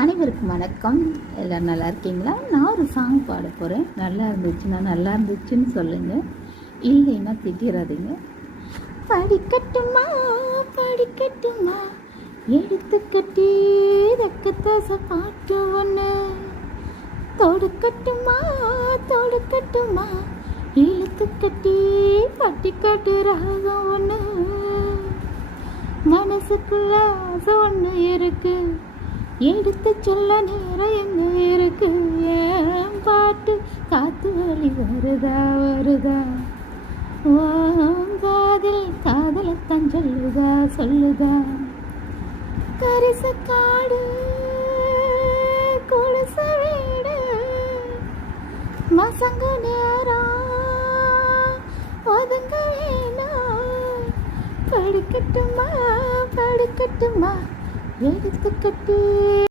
அனைவருக்கும் வணக்கம். எல்லோரும் நல்லா இருக்கீங்களா? நான் ஒரு சாங் பாட போகிறேன். நல்லா இருந்துச்சுன்னு சொல்லுங்கள், இல்லைன்னா திட்டிடாதீங்க. படிக்கட்டுமா படிக்கட்டுமா எடுத்துக்கட்டி தக்கத்தாச பாட்டு ஒன்று, தொடுக்கட்டுமா தொடுக்கட்டுமா இழுத்துக்கட்டி பட்டிக்காட்டு ராகம் ஒன்று, மனசுக்குள்ள ஆசை ஒன்று இருக்கு, எடுத்து சொல்ல நேரம் எங்க இருக்கு. ஏன் பாட்டு காத்து வழி வருதா வருதா, காதில் காதலத்தான் சொல்லுதா சொல்லுதா. கரிச காடு